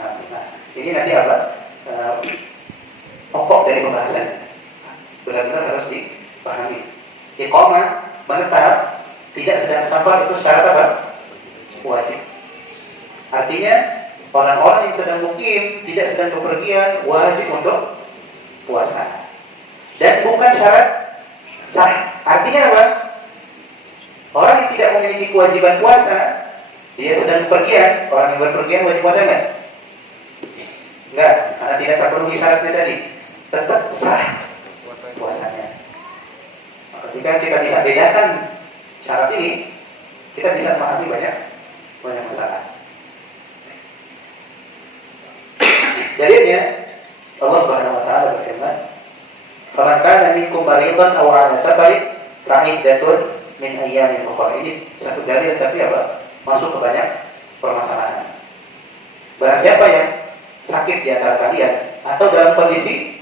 Nah, ini nanti apa? Pokok dari pembahasan. Benar-benar harus dipahami. Iqamah, menetap, tidak sedang safar itu syarat apa? Wajib. Artinya orang-orang yang sedang mukim, tidak sedang bepergian, wajib untuk puasa. Dan bukan syarat sah. Artinya apa? Orang yang tidak memiliki kewajiban puasa, dia sedang bepergian. Orang yang berpergian wajib puasa enggak? Enggak, karena tidak terpenuhi syaratnya tadi. Tetap sah puasanya. Ketika kita bisa bedakan syarat ini, kita bisa memahami banyak masalah. Jadinya Allah Subhanahu wa taala berfirman, "Faman kana minkum maridan aw 'ala safarin fa'iddatun min ayyamin ukhra." Ini satu dalil tapi apa? Masuk ke banyak permasalahan. Barang siapa yang sakit di antara kalian atau dalam kondisi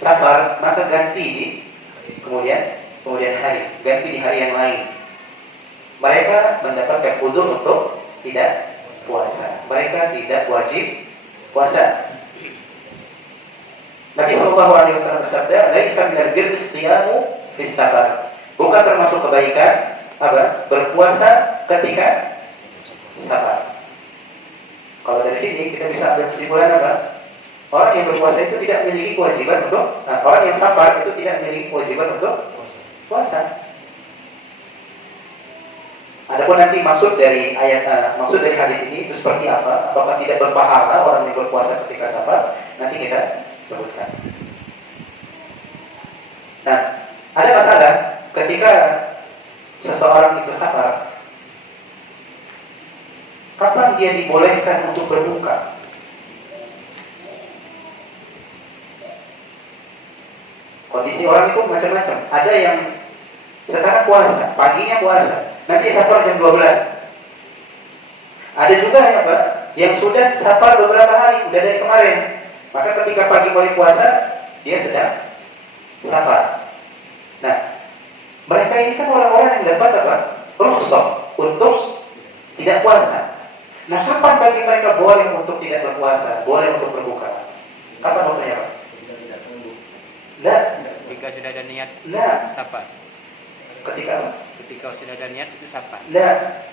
safar, maka ganti di kemudian hari, ganti di hari yang lain. Mereka mendapatkan uzur untuk tidak puasa. Mereka tidak wajib puasa. Nabi Shallallahu Alaihi Wasallam bersabda, "Laisa minal birri siyamu fis safar." Bukan termasuk kebaikan apa? Berpuasa ketika safar. Kalau dari sini kita bisa ambil kesimpulan apa? Orang yang berpuasa itu tidak memiliki kewajiban untuk, orang yang safar itu tidak memiliki kewajiban untuk puasa. Adapun nanti maksud dari hadis ini itu seperti apa? Apakah tidak berpahala orang yang berpuasa ketika safar? Nanti kita sebutkan. Nah, ada masalah ketika seseorang itu safar. Kapan dia dibolehkan untuk berbuka? Kondisi orang itu macam-macam. Ada yang sekarang puasa, paginya puasa, nanti safar jam 12. Ada juga yang sudah safar beberapa hari, udah dari kemarin. Maka ketika pagi mulai puasa, dia sedang safar. Nah, mereka ini kan orang-orang yang dapat rukhsah untuk tidak puasa. Nah, kapan bagi mereka boleh untuk tidak berpuasa, boleh untuk berbuka? Kapan waktunya, Pak? Tidak sembuh. Nah, Ketika sudah ada niat safar. Ketika sudah ada niat itu safar. Nah,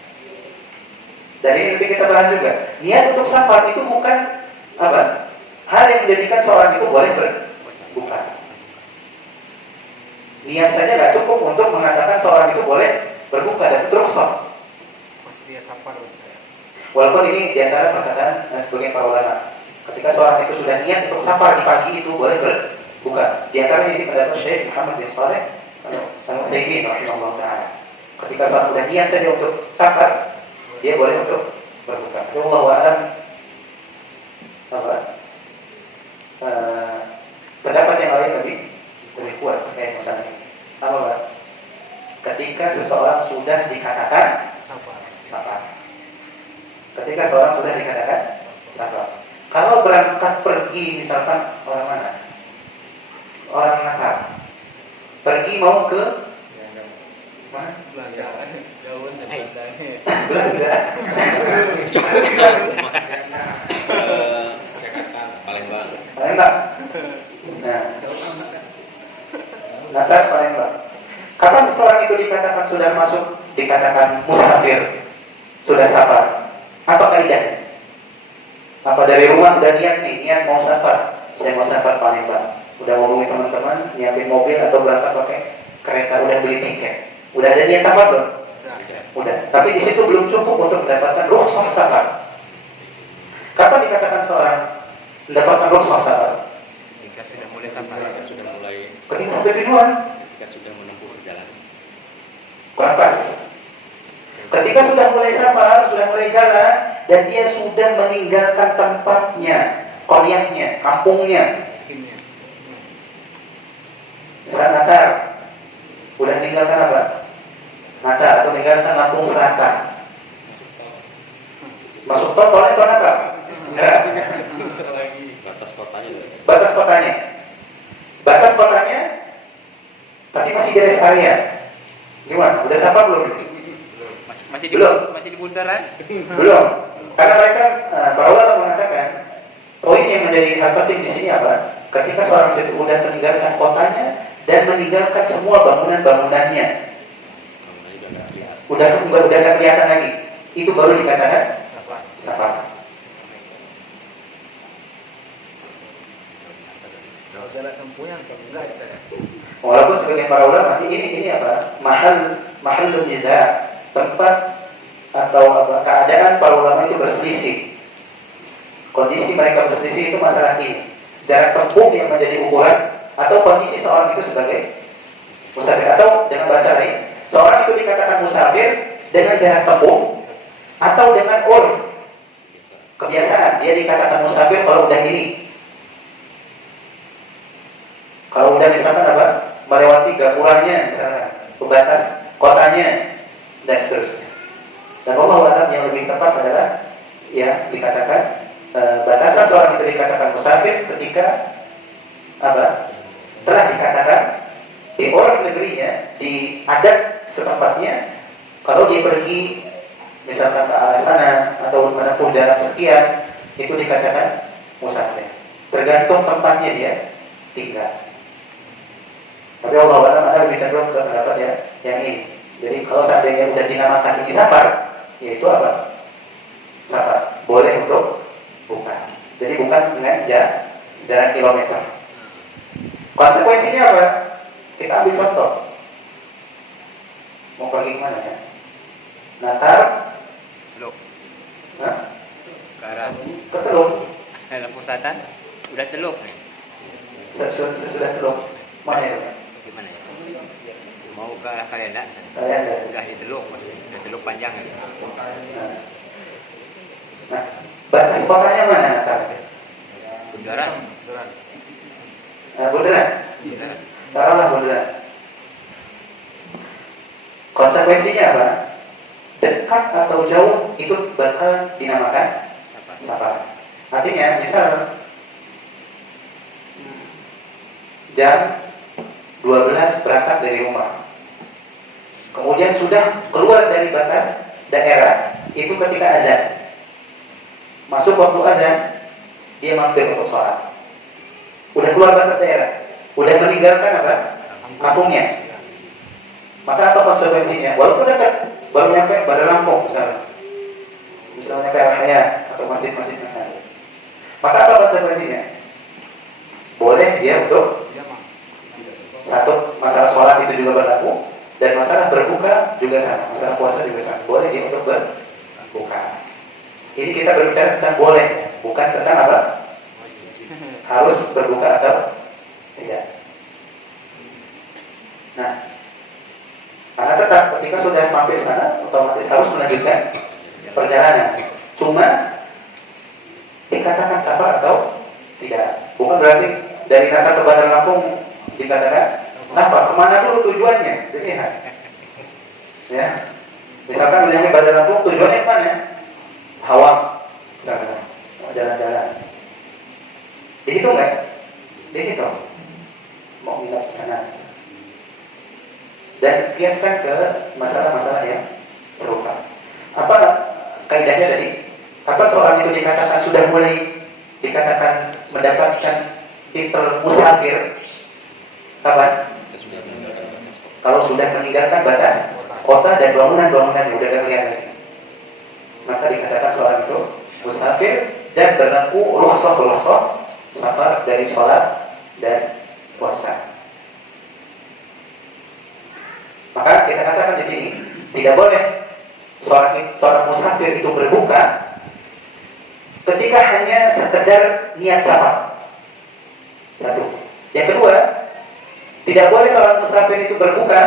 dari nanti kita bahas juga. Niat untuk safar itu bukan hal yang menjadikan seorang itu boleh berbuka. Niat saja tidak cukup untuk mengatakan seorang itu boleh berbuka dan terus sah. Masih dia safar. Walaupun ini diantara perkataan sebagian para ulama. Ketika seorang itu sudah niat untuk safar di pagi itu boleh berbuka. Di antara ini pendapat Syekh Muhammad bin Shalih Al-Utsaimin rahimahullah taala. Ketika seorang sudah niat saja untuk safar, dia boleh untuk berbuka. Wallahu a'lam. Pendapat yang lain lebih kuat terkait masalah ini. Apa, Pak? Ketika seseorang sudah dikatakan safar. Ketika seorang sudah dikatakan safar. Kalau berangkat pergi misalkan orang mana? Orang Natal. Pergi mau ke mana? Belanda. Palembang. Nah, Natal Palembang. Kapan seseorang itu dikatakan sudah masuk, dikatakan musafir, sudah safar? Apa kaidahnya? Apa dari rumah udah niat mau safar? Saya mau safar Palembang. Udah ngomongin teman-teman, nyiapin mobil atau berangkat pakai kereta, udah beli tiket. Udah ada niat safar belum? Udah. Tapi di situ belum cukup untuk mendapatkan rukhsah safar. Kapan dikatakan seorang mendapatkan rukhsah safar? Ketika sudah mulai safar. Ketika sampai tujuan. Ketika sudah menempuh perjalanan. Kurang pas. Ketika sudah mulai safar, sudah mulai jalan, dan dia sudah meninggalkan tempatnya, qaryahnya, kampungnya. Misal Natal, udah meninggalkan apa? Natal atau meninggalkan Lampung Selatan. Masuk tol, tolnya tol Natal? Enggak. Batas kotanya. Batas kotanya, tapi masih di rest area. Gimana? Udah safar belum? Masih belum. Masih di bundaran? Belum. Karena mereka para ulama mengatakan menjadi hal penting di sini apa? Ketika seorang itu sudah meninggalkan kotanya dan meninggalkan semua bangunan-bangunannya, udah nggak kelihatan lagi, itu baru dikatakan safar. Kalau jarak tempuhnya enggak kita ya. Walaupun sebagian para ulama ini apa? Mahal niza, tempat atau apa, keadaan para ulama itu berselisih. Kondisi mereka berselisih itu masalah ini. Jarak tempuh yang menjadi ukuran atau kondisi seorang itu sebagai musafir, atau dengan bahasa lain, seorang itu dikatakan musafir dengan jarak tempuh atau dengan urf, kebiasaan. Dia dikatakan musafir kalau udah ini. Kalau udah misalkan apa? Melewati gapuranya, misalnya pembatas kotanya dan seterusnya. Dan Allah alam yang lebih tepat adalah ya dikatakan batasan seorang itu dikatakan musafir ketika apa? Telah dikatakan di orang negerinya, di adat setempatnya, kalau dia pergi misalkan ke arah sana atau menempuh jarak sekian, itu dikatakan musafir. Tergantung tempatnya dia tinggal. Tapi Allah alam ada lebih cenderung ke pendapat ya yang ini. Jadi kalau seandainya sudah dinamakan ini safar, yaitu apa? Safar boleh untuk buka. Jadi bukan dengan jarak kilometer. Konsekuensinya apa? Kita ambil contoh. Mau pergi kemana ya? Natal, Teluk. Hah? Ke arah Ke Teluk. lampu selatan. Udah Teluk. Sesudah Teluk. Mana itu? Gimana ya? Mau ke arah Kalenda. Kalenda. Udah di Teluk, udah Teluk panjang. Nah, batas kotanya mana Natal? Bundaran. Bundaran. Taruhlah bundaran. Konsekuensinya apa? Dekat atau jauh itu bakal dinamakan safar. Artinya, misal jam 12 berangkat dari rumah, kemudian sudah keluar dari batas daerah, itu ketika adzan, masuk waktu adzan, dia mampir untuk sholat. Udah keluar batas daerah, udah meninggalkan apa? Kampungnya. Maka apa konsekuensinya? Walaupun dekat, baru nyampe pada Lampung misalnya kayak Al-Haya atau masjid-masjid misalnya. Maka apa konsekuensinya? Boleh dia untuk satu, masalah sholat itu juga berlaku, dan masalah berbuka juga sama, masalah puasa juga sama. Boleh dia untuk berbuka. Ini kita berbicara tentang boleh, bukan tentang apa? Harus berbuka atau tidak. Nah, karena tetap ketika sudah mampir sana, otomatis harus melanjutkan perjalanan. Cuma dikatakan safar atau tidak. Bukan berarti dari Natal ke Bandar Lampung dikatakan safar. Kemana dulu tujuannya? Dilihat. Ya, misalkan menyampai Bandar Lampung, tujuannya kemana? Hawa, misalkan, mau jalan-jalan. Dihitung nggak? Dihitung. Mau nginap ke sana. Dan kiaskan ke masalah-masalah yang serupa. Apa kaidahnya tadi? Kapan seorang itu dikatakan sudah mulai dikatakan mendapatkan titel musafir? Kapan? Kalau sudah meninggalkan batas kota dan bangunan-bangunan yang sudah kelihatan, maka dikatakan seorang itu musafir dan berlaku rukhsah safar dari sholat dan puasa. Maka kita katakan di sini tidak boleh seorang musafir itu berbuka ketika hanya sekedar niat safar. Satu. Yang kedua, tidak boleh seorang musafir itu berbuka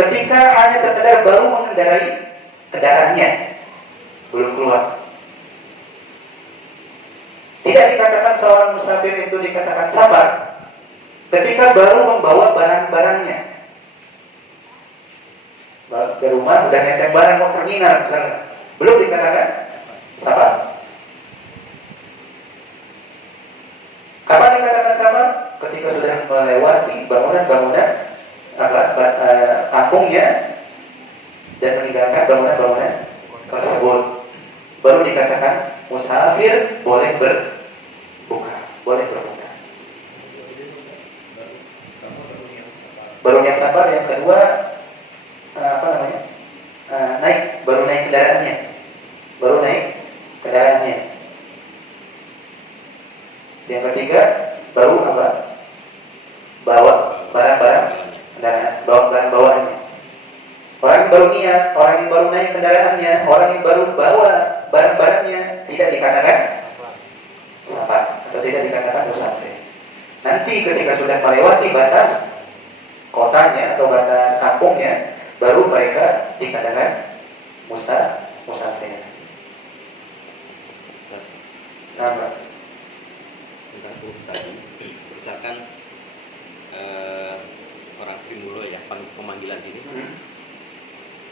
ketika hanya sekedar baru mengendarai kendaraannya, belum keluar. Tidak dikatakan seorang musafir itu dikatakan safar ketika baru membawa barang-barangnya. Ke rumah udah ngeteng barang mau terminal misalnya, belum dikatakan safar. Kapan dikatakan safar? Ketika sudah melewati bangunan-bangunan kampungnya dan meninggalkan bangunan-bangunan tersebut, baru dikatakan musafir boleh berbuka. boleh berbuka. Baru yang sabar, yang kedua baru naik kendaraannya, Yang ketiga baru bawa barang-barang kendaraan, bawa barang bawaannya. Orang yang baru niat, orang yang baru naik kendaraannya, orang yang baru bawa barang-barangnya tidak dikatakan sabar atau tidak dikatakan musafir. Nanti ketika sudah melewati batas kotanya atau batas kampungnya, baru mereka dikatakan musafir. Nama tentang huruf tadi, misalkan orang Sri Mulo ya, pemanggilan ini,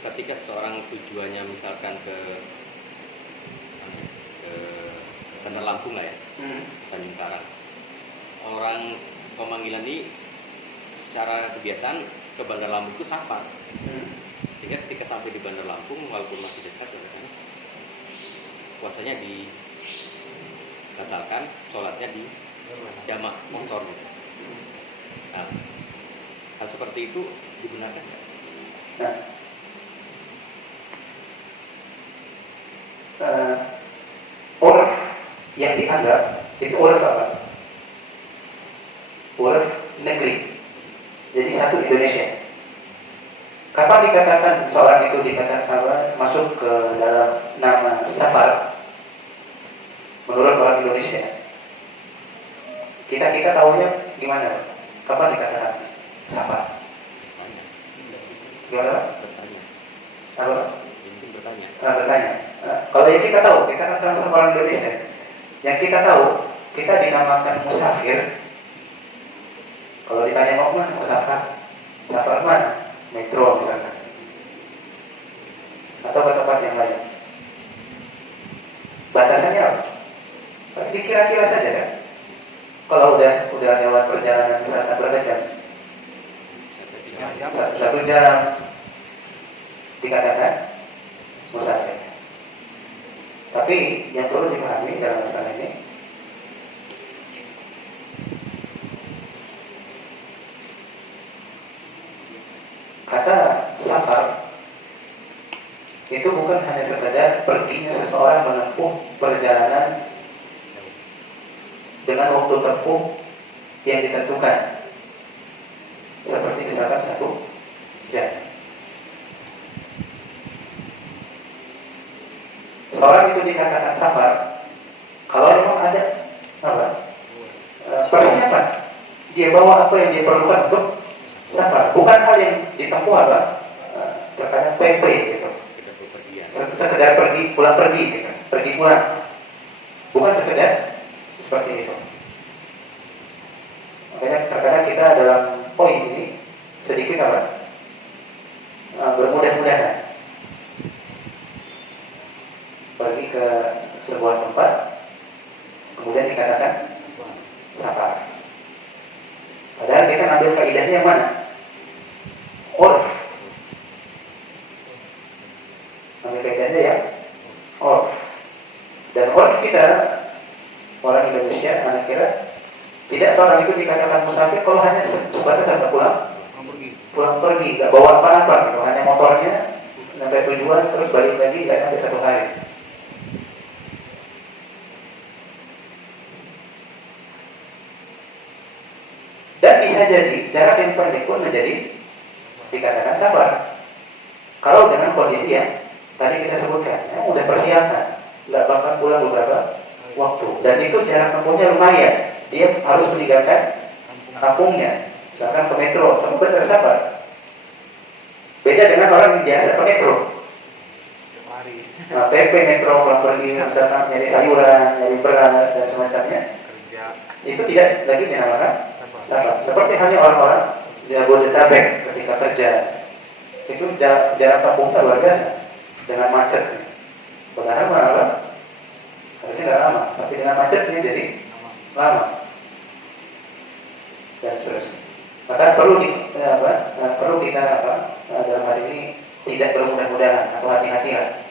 ketika seorang tujuannya misalkan ke Bandar Lampung lah ya, Tanjung Karang, orang pemanggilan ini secara kebiasaan ke Bandar Lampung itu safar, sehingga ketika sampai di Bandar Lampung walaupun masih dekat puasanya dibatalkan, sholatnya di jamak qashar. Nah, hal seperti itu digunakan nggak? Uruf yang dianggap itu uruf apa? Uruf negeri. Jadi satu Indonesia. Kapan dikatakan seorang itu dikatakan masuk ke dalam nama safar? Menurut orang Indonesia, kita tahunya gimana? Kapan dikatakan safar? Gimana? Bertanya. Apa? Mungkin bertanya. Bertanya. Kalau yang kita tahu, kita kan sama orang Indonesia. Yang kita tahu, kita dinamakan musafir. Kalau ditanya mau mana musafir, safar mana? Metro misalkan, atau ke tempat yang lain. Batasannya apa? Dikira-kira saja kan. Kalau udah lewat perjalanan misalkan berapa jam? 1 jam dikatakan musafir. Tapi yang perlu dipahami dalam masalah ini, kata safar itu bukan hanya sekedar perginya seseorang menempuh perjalanan dengan waktu tempuh yang ditentukan, seperti misalkan 1 jam. Seorang itu dikatakan safar kalau memang ada persiapan, dia bawa apa yang dia perlukan untuk safar, bukan hal yang ditempuh terkadang PP gitu, sekedar pergi gitu, pergi pulang, bukan sekedar seperti itu. Makanya terkadang kita dalam poin ini sedikit bermudah-mudahan pergi ke sebuah tempat kemudian dikatakan safar. Padahal kita ambil kaidahnya yang mana? Urf. Ambil kaidahnya ya urf. Dan urf kita orang Indonesia, anak kira tidak seorang itu dikatakan musafir kalau hanya sebatas sampai pulang pergi, nggak bawa apa-apa gitu, hanya motornya sampai tujuan terus balik lagi, nggak sampai 1 hari. Dan bisa jadi jarak yang pendek pun menjadi dikatakan sabar. Kalau dengan kondisi yang tadi kita sebutkan, udah persiapan, nggak bakal pulang beberapa waktu, dan itu jarak tempuhnya lumayan, dia harus meninggalkan kampungnya, misalkan ke metro, kamu benar sabar. Beda dengan orang yang biasa ke metro, PP metro, pulang pergi, misalkan nyari sayuran, nyari beras dan semacamnya, itu tidak lagi dinamakan sabar. Seperti hanya orang-orang di Jabodetabek ketika kerja, itu jarak kampungnya luar biasa dengan macet. Padahal harusnya nggak lama, tapi dengan macetnya jadi lama dan seterusnya. Maka perlu kita dalam hal ini tidak bermudah-mudahan atau hati-hatilah